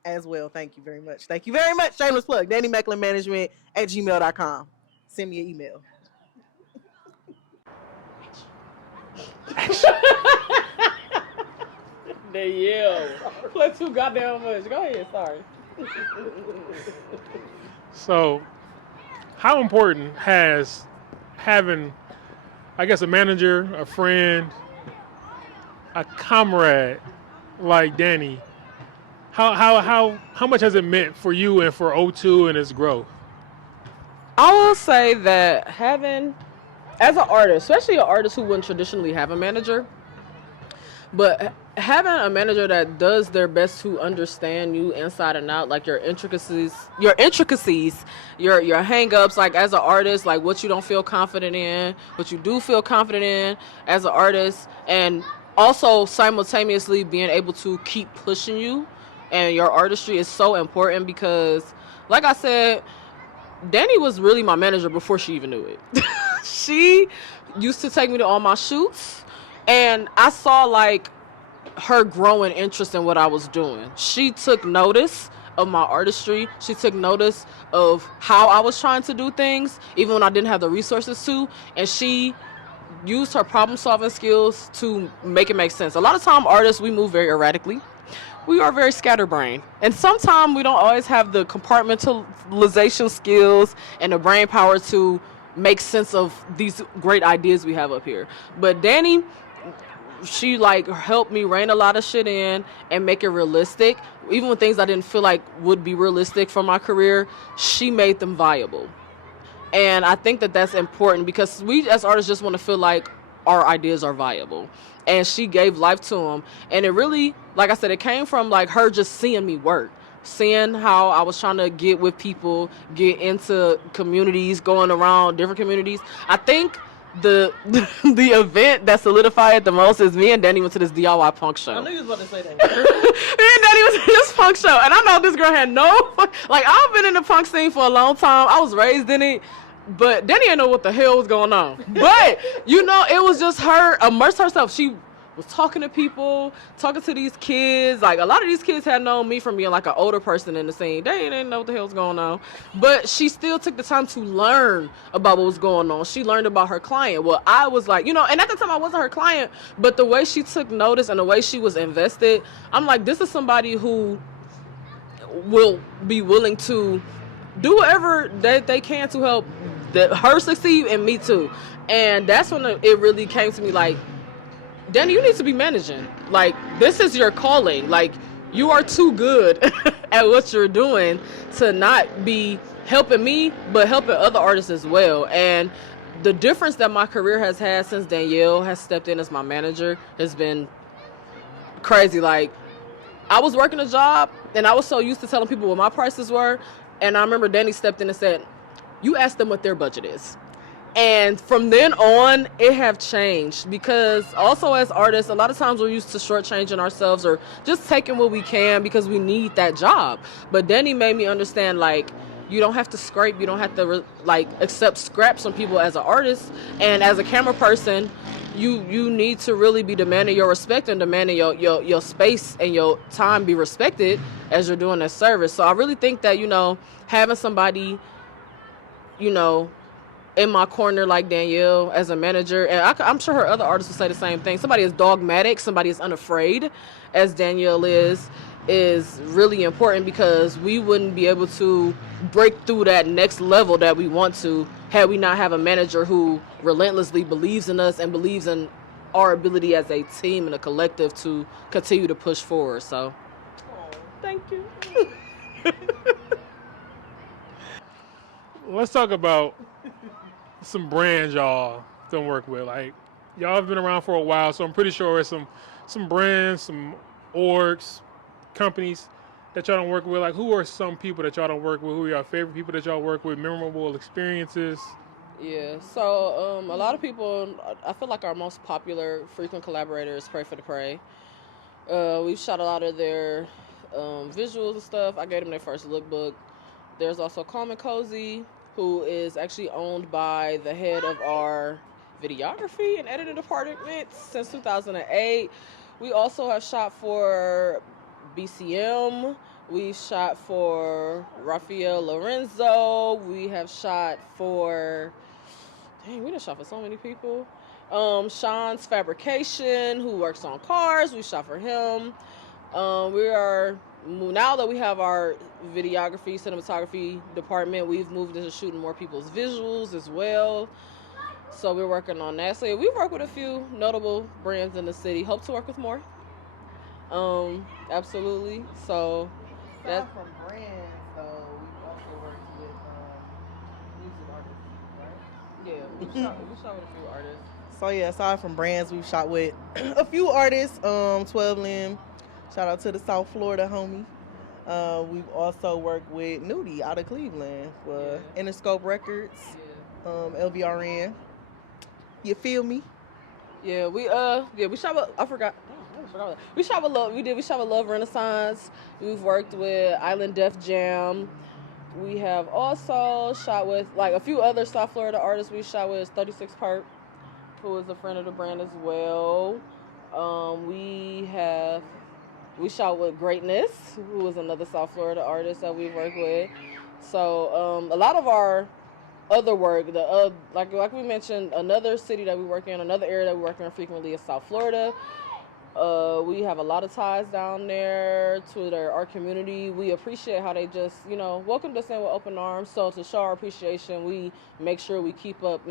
As well. Thank you very much. Thank you very much. Shameless plug. Danny Macklin Management at gmail.com. Send me an email. They yell. Play too goddamn much. Go ahead. Sorry. So, how important has having, I guess, a manager, a friend, a comrade like Danny, how much has it meant for you and for O2 and its growth? I will say that having, as an artist, especially an artist who wouldn't traditionally have a manager, but having a manager that does their best to understand you inside and out, like your intricacies, your hang-ups, like as an artist, like what you don't feel confident in, what you do feel confident in as an artist, and also simultaneously being able to keep pushing you and your artistry is so important because, like I said, Danny was really my manager before she even knew it. She used to take me to all my shoots, and I saw like her growing interest in what I was doing. She took notice of my artistry. She took notice of how I was trying to do things, even when I didn't have the resources to, and she used her problem-solving skills to make it make sense. A lot of time, artists, we move very erratically. we are very scatterbrained. And sometimes we don't always have the compartmentalization skills and the brain power to make sense of these great ideas we have up here. But Danny, she like helped me rein a lot of shit in and make it realistic. Even when things I didn't feel like would be realistic for my career, she made them viable. And I think that that's important because we as artists just want to feel like our ideas are viable. And she gave life to them. And it really, like I said, it came from like her just seeing me work. Seeing how I was trying to get with people, get into communities, going around different communities. I think the event that solidified it the most is me and Danny went to this DIY punk show. I knew you was about to say that. Me and Danny was to this punk show, and I know this girl had like I've been in the punk scene for a long time. I was raised in it, but Danny didn't know what the hell was going on. But you know, it was just her immersed herself. She was talking to people, talking to these kids. Like a lot of these kids had known me from being like an older person in the scene. They didn't know what the hell was going on. But she still took the time to learn about what was going on. She learned about her client. Well, I was like, you know, and at the time I wasn't her client, but the way she took notice and the way she was invested, I'm like, this is somebody who will be willing to do whatever that they can to help her succeed and me too. And that's when it really came to me like, Danny, you need to be managing. Like, this is your calling. Like, you are too good at what you're doing to not be helping me, but helping other artists as well. And the difference that my career has had since Danielle has stepped in as my manager has been crazy. Like, I was working a job, and I was so used to telling people what my prices were. And I remember Danny stepped in and said, you ask them what their budget is. And from then on, it have changed because also as artists, a lot of times we're used to shortchanging ourselves or just taking what we can because we need that job. But Danny made me understand, like, you don't have to scrape. You don't have to, accept scraps from people as an artist. And as a camera person, you need to really be demanding your respect and demanding your space and your time be respected as you're doing that service. So I really think that, you know, having somebody, you know, in my corner like Danielle as a manager, and I'm sure her other artists will say the same thing. Somebody is dogmatic, somebody is unafraid, as Danielle is really important because we wouldn't be able to break through that next level that we want to had we not have a manager who relentlessly believes in us and believes in our ability as a team and a collective to continue to push forward. So, thank you. Let's talk about some brands y'all don't work with. Like, y'all have been around for a while, so I'm pretty sure there's some brands, some orgs, companies that y'all don't work with. Like, who are some people that y'all don't work with? Who are your favorite people that y'all work with? Memorable experiences? Yeah, so a lot of people, I feel like our most popular frequent collaborator is Pray for the Prey. We've shot a lot of their visuals and stuff. I gave them their first lookbook. There's also Calm and Cozy, who is actually owned by the head of our videography and editing department since 2008. We also have shot for BCM. We've shot for Rafael Lorenzo. We have shot for, we done shot for so many people. Sean's Fabrication, who works on cars. We shot for him. Now that we have our videography, cinematography department, we've moved into shooting more people's visuals as well. So we're working on that. So yeah, we work with a few notable brands in the city. Hope to work with more. Absolutely. So Aside from brands, though, we also worked with music artists, right? yeah, we shot with a few artists. So yeah, aside from brands, we've shot with a few artists. 12 Limb. Shout out to the South Florida homie. We've also worked with Nudie out of Cleveland for Interscope Records, LVRN. You feel me? Yeah, we shot with, I forgot. We shot with Love Renaissance. We've worked with Island Def Jam. We have also shot with like a few other South Florida artists. We shot with 36 Perk, who is a friend of the brand as well. We shot with Greatness, who is another South Florida artist that we work with. So a lot of our other work, like we mentioned, another city that we work in, another area that we work in frequently is South Florida. We have a lot of ties down there to our community. We appreciate how they just, welcomed us in with open arms. So to show our appreciation, we make sure we keep up,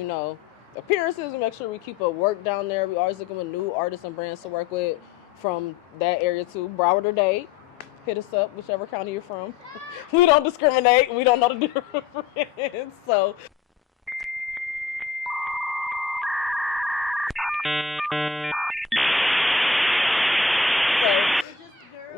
appearances and make sure we keep up work down there. We always looking with new artists and brands to work with from that area too. Broward or Dade, hit us up, whichever county you're from. We don't discriminate. We don't know the difference. So.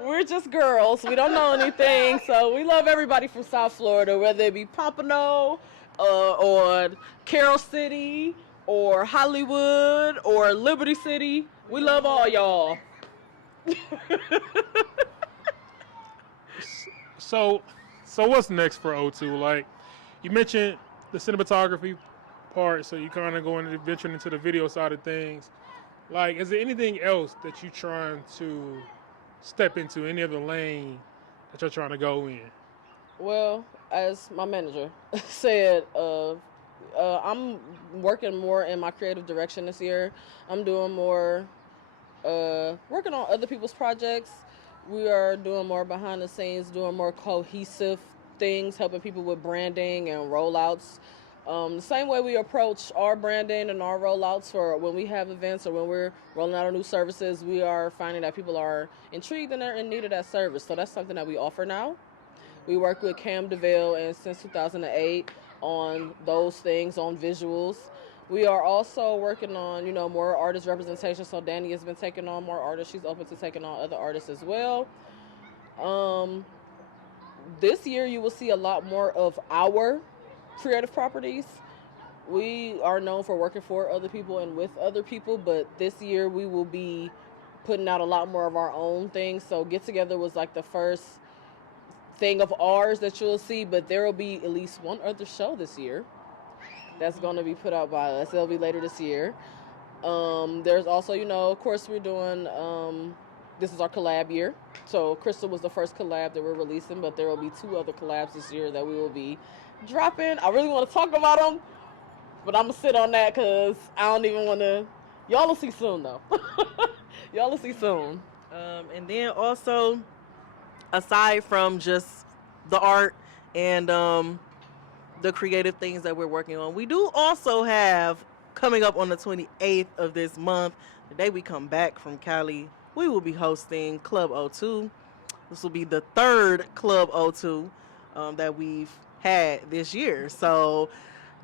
We're just girls. We don't know anything. So we love everybody from South Florida, whether it be Pompano or Carroll City or Hollywood or Liberty City. We love all y'all. So what's next for O2? Like, you mentioned the cinematography part, so you kind of venturing into the video side of things. Like, is there anything else that you're trying to step into, any other lane that you're trying to go in? Well, as my manager said, I'm working more in my creative direction this year. I'm doing more, working on other people's projects. We are doing more behind the scenes, doing more cohesive things, helping people with branding and rollouts. The same way we approach our branding and our rollouts for when we have events or when we're rolling out our new services, we are finding that people are intrigued and they're in need of that service. So that's something that we offer now. We work with Cam DeVille and since 2008 on those things, on visuals. We are also working on, more artist representation. So Danny has been taking on more artists. She's open to taking on other artists as well. This year you will see a lot more of our creative properties. We are known for working for other people and with other people, but this year we will be putting out a lot more of our own things. So Get Together was like the first thing of ours that you'll see, but there will be at least one other show this year that's going to be put out by us. It'll be later this year. There's also, of course we're doing, this is our collab year. So Crystal was the first collab that we're releasing, but there will be 2 other collabs this year that we will be dropping. I really want to talk about them, but I'm going to sit on that because I don't even want to. Y'all will see soon, though. Y'all will see soon. And then also, aside from just the art and the creative things that we're working on, we do also have, coming up on the 28th of this month, the day we come back from Cali, we will be hosting Club O2. This will be the 3rd Club O2 that we've had this year. So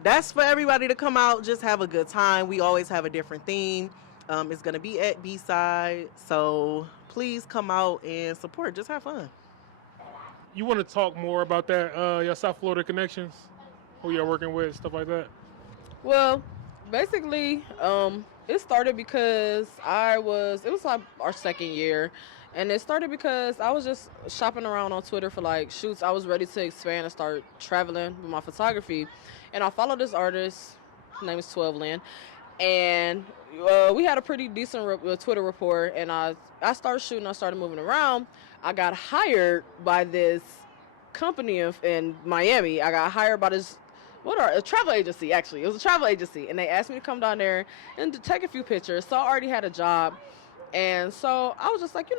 that's for everybody to come out, just have a good time. We always have a different theme. It's going to be at B-Side. So please come out and support. Just have fun. You want to talk more about that, your South Florida connections, who you're working with, stuff like that? Well, basically, it started because it was like our 2nd year. And it started because I was just shopping around on Twitter for like shoots. I was ready to expand and start traveling with my photography. And I followed this artist. His name is 12 Lynn. And we had a pretty decent Twitter rapport. And I started shooting. I started moving around. I got hired by this company in Miami. I got hired by this, a travel agency, actually. It was a travel agency. And they asked me to come down there and to take a few pictures. So I already had a job. And so I was just like,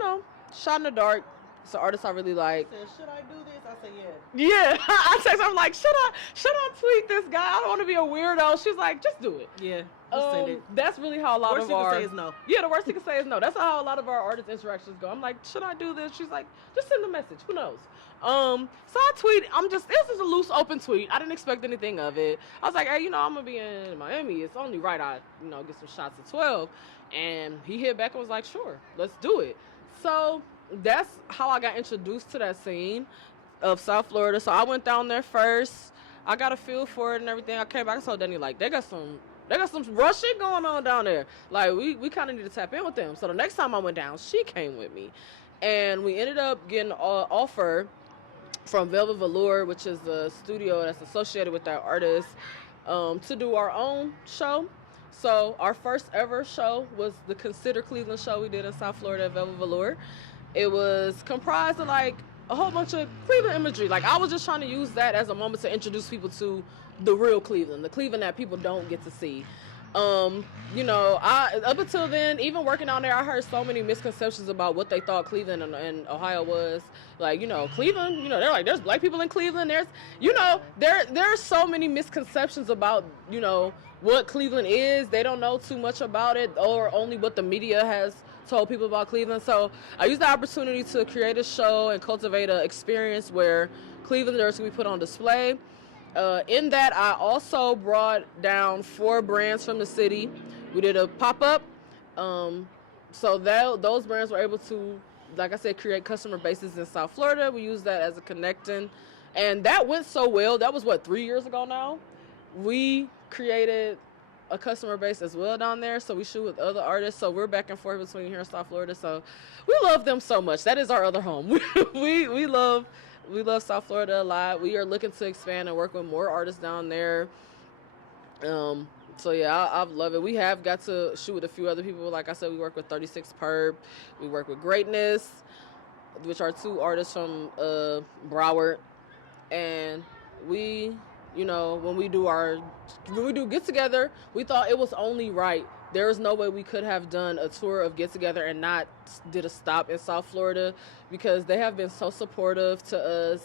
shot in the dark. It's an artist I really like. Said, should I do this? I said, yeah. Yeah. I text her, I'm like, should I tweet this guy? I don't want to be a weirdo. She's like, just do it. Yeah. Just send it. That's really how a lot of our... Worst you can say is no. Yeah, the worst you can say is no. That's how a lot of our artist interactions go. I'm like, should I do this? She's like, just send a message. Who knows? So I tweeted. This is a loose, open tweet. I didn't expect anything of it. I was like, hey, I'm going to be in Miami. It's only right I, get some shots at 12. And he hit back and was like, sure, let's do it. So that's how I got introduced to that scene of South Florida. So I went down there first. I got a feel for it and everything. I came back and told Danny, like, they got some raw shit going on down there. Like, we kind of need to tap in with them. So the next time I went down, she came with me. And we ended up getting an offer from Velvet Velour, which is the studio that's associated with that artist, to do our own show. So our first ever show was the Consider Cleveland show we did in South Florida at Velvet Velour. It was comprised of like a whole bunch of Cleveland imagery. Like, I was just trying to use that as a moment to introduce people to the real Cleveland, the Cleveland that people don't get to see. You know, I up until then, even working down there, I heard so many misconceptions about what they thought Cleveland and Ohio was. Like, you know, Cleveland, you know, they're like, there's black people in Cleveland. There's, you know, there's so many misconceptions about, you know, what Cleveland is. They don't know too much about it, or only what the media has told people about Cleveland. So I used the opportunity to create a show and cultivate an experience where Clevelanders can be put on display. In that, I also brought down 4 brands from the city. We did a pop-up, so that those brands were able to, like I said, create customer bases in South Florida. We used that as a connecting, and that went so well. That was, 3 years ago now? We created a customer base as well down there, so we shoot with other artists, so we're back and forth between here and South Florida, so we love them so much. That is our other home. we love South Florida a lot. We are looking to expand and work with more artists down there. So yeah, I love it. We have got to shoot with a few other people. Like I said, we work with 36 Perp. We work with Greatness, which are 2 artists from Broward. And we, you know, when we do Get Together, we thought it was only right. There is no way we could have done a tour of Get Together and not did a stop in South Florida, because they have been so supportive to us,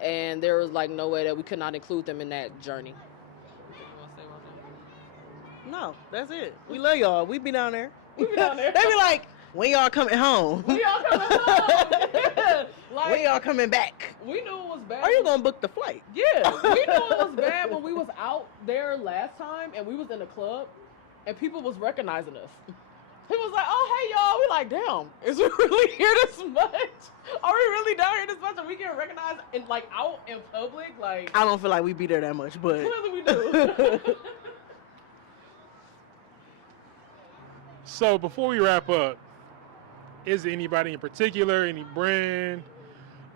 and there was like no way that we could not include them in that journey. No, that's it. We love y'all. We be down there. We be down there. They be like, when y'all coming home? We all coming home. Yeah. Like, When y'all coming back? we knew it was bad. Are you gonna book the flight? Yeah, we knew it was bad when we was out there last time and we was in the club and people was recognizing us. He was like, oh, hey, y'all. We like, damn, is we really here this much? Are we really down here this much and we get recognized in, like, out in public? Like, I don't feel like we be there that much, but clearly we do. So before we wrap up, is there anybody in particular, any brand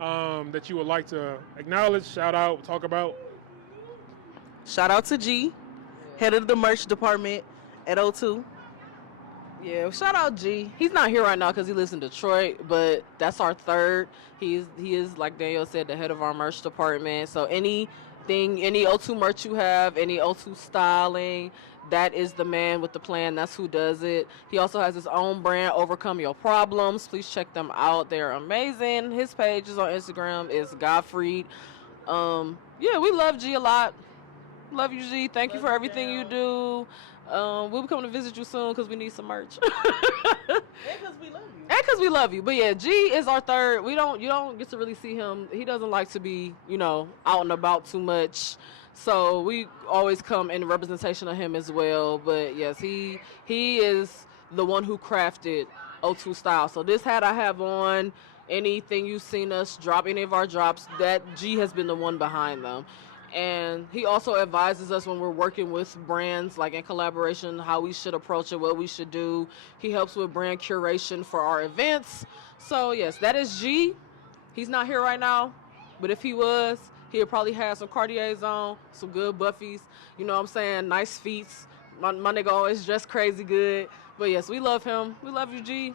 that you would like to acknowledge, shout out, talk about? shout out to G, head of the merch department at O2. Yeah, shout out G. He's not here right now because he lives in Detroit, but that's our third. He is, like Daniel said, the head of our merch department. So anything, any O2 merch you have, any O2 styling, that is the man with the plan. That's who does it. He also has his own brand, Overcome Your Problems. Please check them out. They're amazing. His page is on Instagram. Is Godfried. Yeah, we love G a lot. Love you, G. Thank you for everything you do. We'll be coming to visit you soon because we need some merch. And because we love you. And because we love you. But yeah, G is our third. You don't get to really see him. He doesn't like to be, out and about too much. So we always come in representation of him as well. But yes, he is the one who crafted O2 style. So this hat I have on, anything you've seen us drop, any of our drops, that G has been the one behind them. And he also advises us when we're working with brands, like in collaboration, how we should approach it, what we should do. He helps with brand curation for our events. So yes, that is G. He's not here right now, but if he was, he'd probably have some Cartiers on, some good Buffies, you know what I'm saying, nice feet. My nigga always dressed crazy good. But yes, we love him. We love you, G.